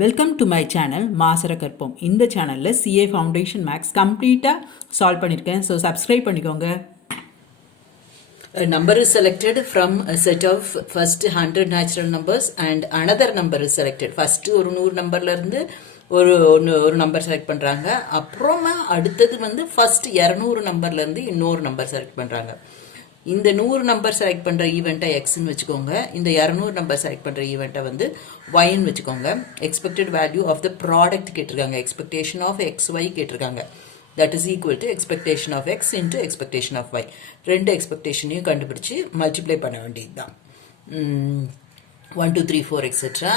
Welcome to my channel மாசரகற்போம். இந்த சேனலில் சிஏ ஃபவுண்டேஷன் மேக்ஸ் கம்ப்ளீட்டாக சால்வ் பண்ணியிருக்கேன். ஸோ சப்ஸ்கிரைப் பண்ணிக்கோங்க. A number is selected from a set of first 100 natural numbers and another number is selected. First ஒரு 100 நம்பர்ல இருந்து ஒரு நம்பர் செலக்ட் பண்றாங்க. அப்புறமா அடுத்தது வந்து ஃபர்ஸ்ட் 200 நம்பர்ல இருந்து இன்னொரு நம்பர் செலக்ட் பண்றாங்க. இந்த 100 நம்பர் செலக்ட் பண்ற ஈவெண்ட்டை எக்ஸ்ன்னு வச்சுக்கோங்க. இந்த 200 நம்பர் செலக்ட் பண்ற ஈவெண்ட்டை வந்து ஒய்ன்னு வச்சுக்கோங்க. Expected value of the product கேட்டிருக்காங்க. எக்ஸ்பெக்டேஷன் ஆஃப் எக்ஸ் ஒய் கேட்டிருக்காங்க. that is equal to expectation of x into expectation of y. ரெண்டு எக்ஸ்பெக்டேஷனையும் கண்டுபிடிச்சு மல்டிப்ளை பண்ண வேண்டியதுதான். 1 2 3 4 எக்ஸெட்ரா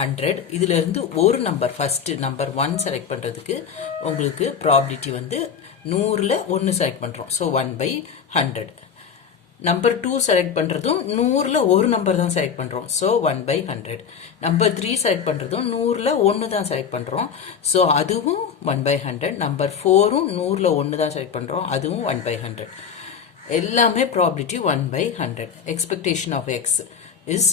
100. இதுல இருந்து ஒரு நம்பர் ஃபர்ஸ்ட் நம்பர் 1 செலக்ட் பண்றதுக்கு உங்களுக்கு ப்ராபபிலிட்டி வந்து 100ல 1 செலக்ட் பண்றோம். ஸோ 1/100. நம்பர் 2 செலக்ட் பண்றதும் 100ல ஒரு நம்பர் தான் செலக்ட் பண்றோம். ஸோ 1/100. நம்பர் 3 செலக்ட் பண்றதும் 100ல 1 தான் செலக்ட் பண்றோம். ஸோ அதுவும் 1/100. நம்பர் 4ம் 100ல 1 தான் செலக்ட் பண்றோம். அதுவும் 1/100. எல்லாமே probability 1/100. Expectation of X is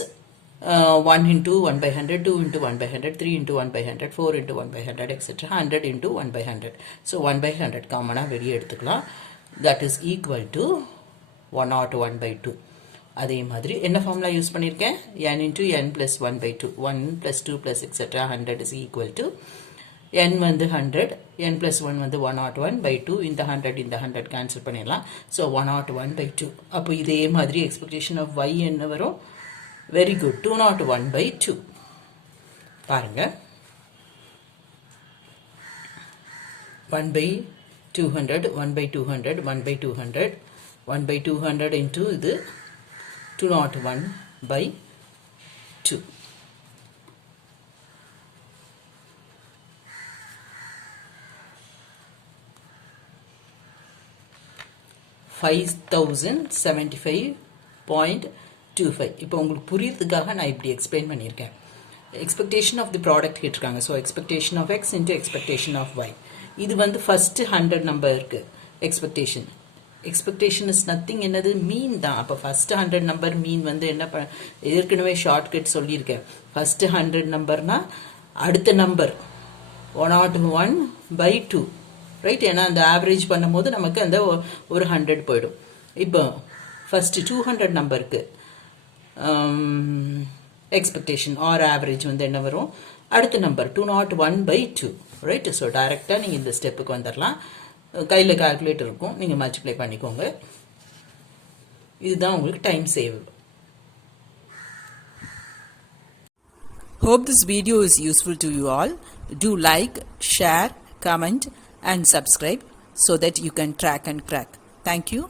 1 into 1/100, 2 into 1/100, 3 into 1/100, 4 into 1/100, etc. 100 into 1/100. So 1/100 காமனா வெளியே எடுத்துக்கலாம். That is equal to 101/2. அதே மாதிரி என்ன ஃபார்முலா யூஸ் பண்ணியிருக்கேன்? n into n plus 1/2. 1 plus 2 plus etc. 100 is equal to n வந்து 100, n plus 1 வந்து 101/2. இந்த 100 இந்த 100 கேன்சல் பண்ணிடலாம். ஸோ 101/2. அப்போ இதே மாதிரி எக்ஸ்பெக்டேஷன் ஆஃப் y என்ன வரும்? Very good, 201/2. பாருங்க, 1/200, 1/200, 1/200, 1/200 into இது 201/2. $5,075.25. இப்போ உங்களுக்கு புரியறதுக்காக நான் இப்படி எக்ஸ்பிளைன் பண்ணியிருக்கேன். எக்ஸ்பெக்டேஷன் ஆஃப் தி ப்ராடக்ட் கேட்டிருக்காங்க. So expectation of X into expectation of Y. இது வந்து ஃபர்ஸ்ட் 100 நம்பருக்கு எக்ஸ்பெக்டேஷன். எக்ஸ்பெக்டேஷன் இஸ் நத்திங், என்னது? மீன் தான். அப்போ ஃபர்ஸ்ட் 100 நம்பர் மீன் வந்து என்ன ஏற்கனவே ஷார்ட்கட் சொல்லியிருக்கேன். ஃபர்ஸ்ட் 100 நம்பர்னா அடுத்த நம்பர் 101/2, ரைட்? ஏன்னா அந்த ஆவரேஜ் பண்ணும்போது நமக்கு அந்த ஒரு 100 போயிடும். இப்போ ஃபர்ஸ்ட் 200 நம்பருக்கு எக்ஸ்பெக்டேஷன் ஆர் ஆவரேஜ் வந்து என்ன வரும்? அடுத்த நம்பர் 201/2, ரைட்? ஸோ டைரெக்டாக நீங்கள் இந்த ஸ்டெப்புக்கு வந்துடலாம். கையில் கால்குலேட்டர் இருக்கும், நீங்கள் மல்டிப்ளை பண்ணிக்கோங்க. இதுதான் உங்களுக்கு time save. Hope this video is useful to you all. Do like, share, comment and subscribe so that you can track and crack. Thank you.